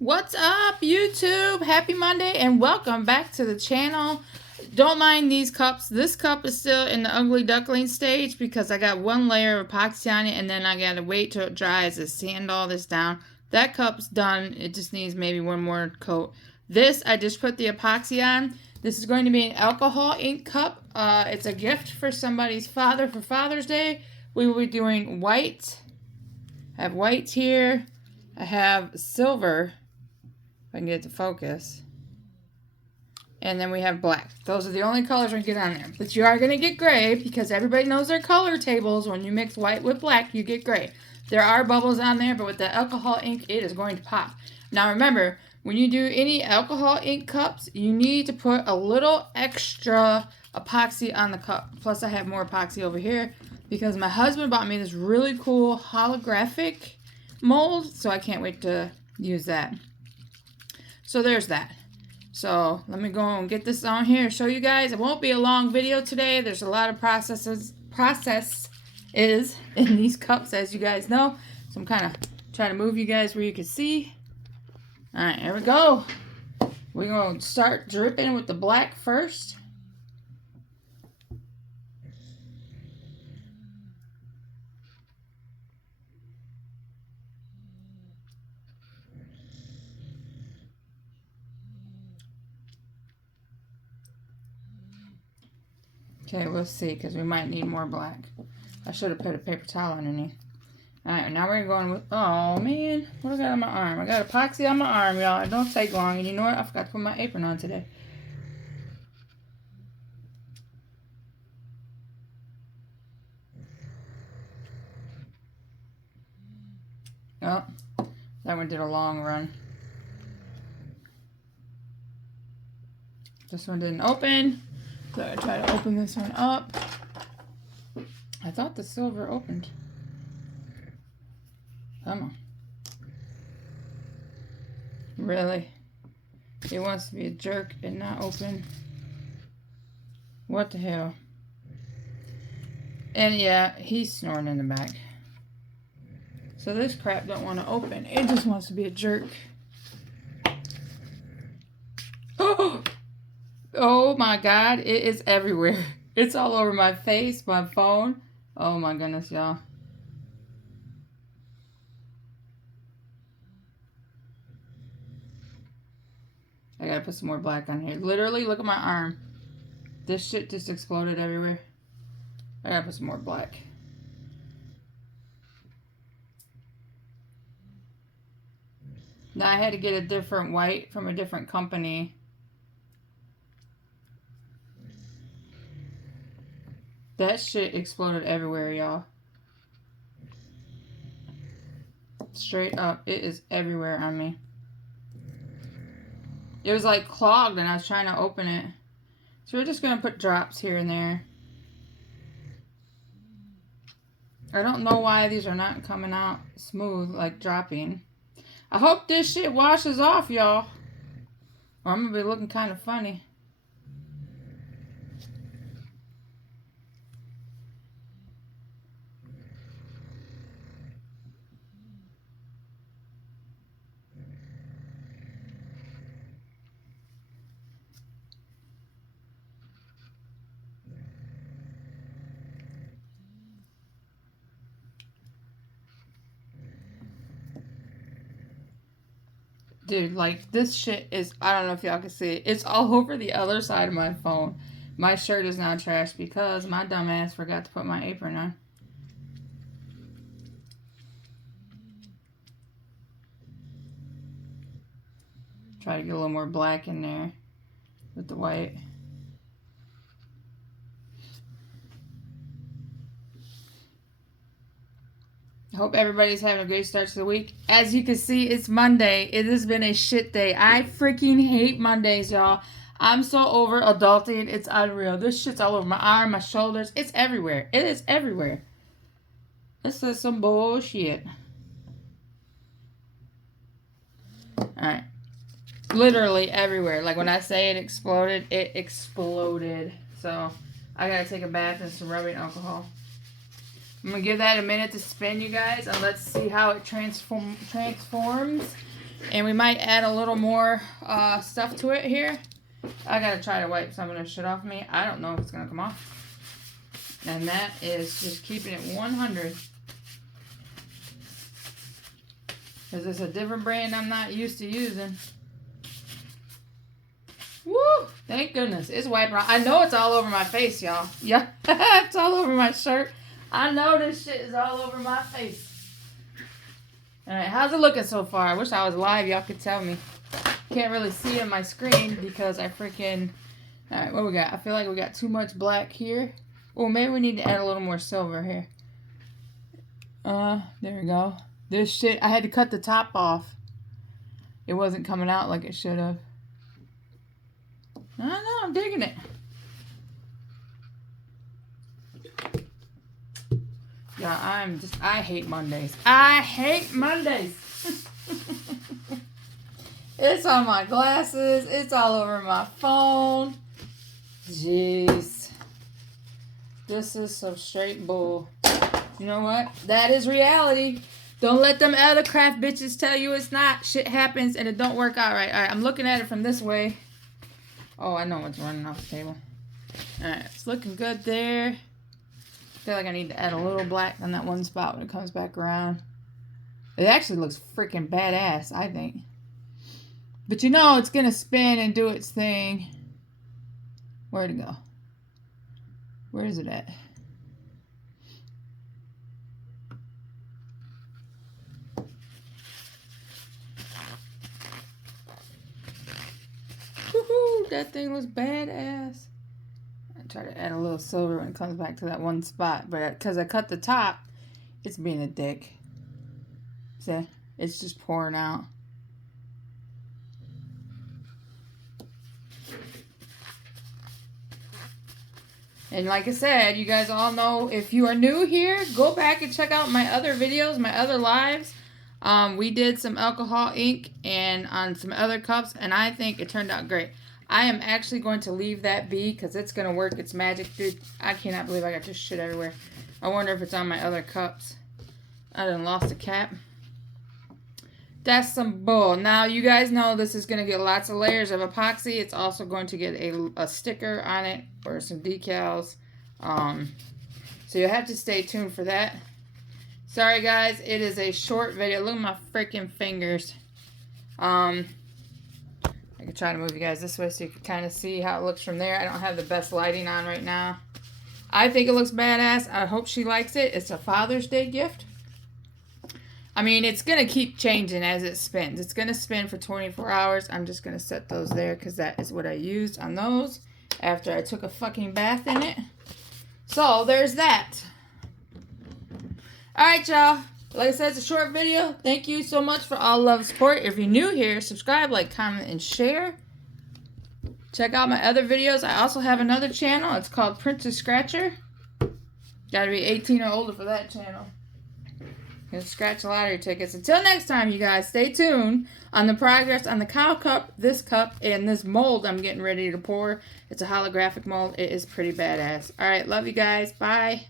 What's up, YouTube? Happy Monday and welcome back to the channel. Don't mind these cups. This cup is still in the ugly duckling stage because I got one layer of epoxy on it and then I gotta wait till it dries to sand all this down. That cup's done. It just needs maybe one more coat. This, I just put the epoxy on. This is going to be an alcohol ink cup. It's a gift for somebody's father for Father's Day. We will be doing white. I have white here. I have silver. If I can get it to focus. And then we have black. Those are the only colors we get on there. But you are going to get gray because everybody knows their color tables. When you mix white with black, you get gray. There are bubbles on there, but with the alcohol ink, it is going to pop. Now remember, when you do any alcohol ink cups, you need to put a little extra epoxy on the cup. Plus, I have more epoxy over here because my husband bought me this really cool holographic mold, so I can't wait to use that. So there's that. So let me go and get this on here and show you guys. It won't be a long video today. There's a lot of process in these cups, as you guys know. So I'm kind of trying to move you guys where you can see. All right, here we go. We're going to start dripping with the black first. Okay, we'll see, because we might need more black. I should have put a paper towel underneath. Alright, now we're going with... Oh, man. What do I got on my arm? I got epoxy on my arm, y'all. It don't take long. And you know what? I forgot to put my apron on today. Oh, that one did a long run. This one didn't open. So I try to open this one up. I thought the silver opened. Come on. Really? He wants to be a jerk and not open. What the hell? And yeah, he's snoring in the back. So this crap don't want to open. It just wants to be a jerk. Oh! Oh my God, it is everywhere. It's all over my face, my phone. Oh my goodness, y'all. I gotta put some more black on here. Literally, look at my arm. This shit just exploded everywhere. I gotta put some more black. Now I had to get a different white from a different company. That shit exploded everywhere, y'all. Straight up. It is everywhere on me. It was like clogged and I was trying to open it. So we're just going to put drops here and there. I don't know why these are not coming out smooth, like dropping. I hope this shit washes off, y'all. Or I'm going to be looking kind of funny. Dude, like, this shit is, I don't know if y'all can see it. It's all over the other side of my phone. My shirt is now trashed because my dumb ass forgot to put my apron on. Try to get a little more black in there with the white. I hope everybody's having a great start to the week. As you can see, it's Monday. It has been a shit day. I freaking hate Mondays, y'all. I'm so over adulting. It's unreal. This shit's all over my arm, my shoulders. It's everywhere. It is everywhere. This is some bullshit. Alright. Literally everywhere. Like when I say it exploded, it exploded. So I gotta take a bath in some rubbing alcohol. I'm going to give that a minute to spin, you guys, and let's see how it transforms And we might add a little more stuff to it here. I gotta try to wipe some of this shit off me. I don't know if it's gonna come off. And that is just keeping it 100. Because it's a different brand I'm not used to using. Woo! Thank goodness. It's wiping off. I know it's all over my face, y'all. Yeah, it's all over my shirt. I know this shit is all over my face. Alright, how's it looking so far? I wish I was live. Y'all could tell me. Can't really see it on my screen because I freaking... Alright, what we got? I feel like we got too much black here. Oh, maybe we need to add a little more silver here. There we go. This shit, I had to cut the top off. It wasn't coming out like it should have. I don't know, I'm digging it. Yeah, I hate Mondays. I hate Mondays. It's on my glasses. It's all over my phone. Jeez. This is some straight bull. You know what? That is reality. Don't let them other craft bitches tell you it's not. Shit happens and it don't work out right. Alright, I'm looking at it from this way. Oh, I know what's running off the table. Alright, it's looking good there. I feel like I need to add a little black on that one spot when it comes back around. It actually looks freaking badass, I think. But you know it's gonna spin and do its thing. Where'd it go? Where is it at? Woohoo! That thing looks badass. I try to add a little silver when it comes back to that one spot, but because I cut the top, it's being a dick. See? It's just pouring out. And like I said, you guys all know, if you are new here, go back and check out my other videos, my other lives. We did some alcohol ink and on some other cups, and I think it turned out great. I am actually going to leave that be because it's going to work its magic. Dude, I cannot believe I got this shit everywhere. I wonder if it's on my other cups. I done lost a cap. That's some bull. Now, you guys know this is going to get lots of layers of epoxy. It's also going to get a sticker on it or some decals. So you'll have to stay tuned for that. Sorry, guys. It is a short video. Look at my freaking fingers. I can try to move you guys this way so you can kind of see how it looks from there. I don't have the best lighting on right now. I think it looks badass. I hope she likes it. It's a Father's Day gift. I mean, it's going to keep changing as it spins. It's going to spin for 24 hours. I'm just going to set those there because that is what I used on those after I took a fucking bath in it. So, there's that. Alright, y'all. Like I said, it's a short video. Thank you so much for all love and support. If you're new here, subscribe, like, comment, and share. Check out my other videos. I also have another channel. It's called Princess Scratcher. Gotta be 18 or older for that channel. You can scratch lottery tickets. Until next time, you guys, stay tuned on the progress on the cow cup, this cup, and this mold I'm getting ready to pour. It's a holographic mold. It is pretty badass. Alright, love you guys. Bye.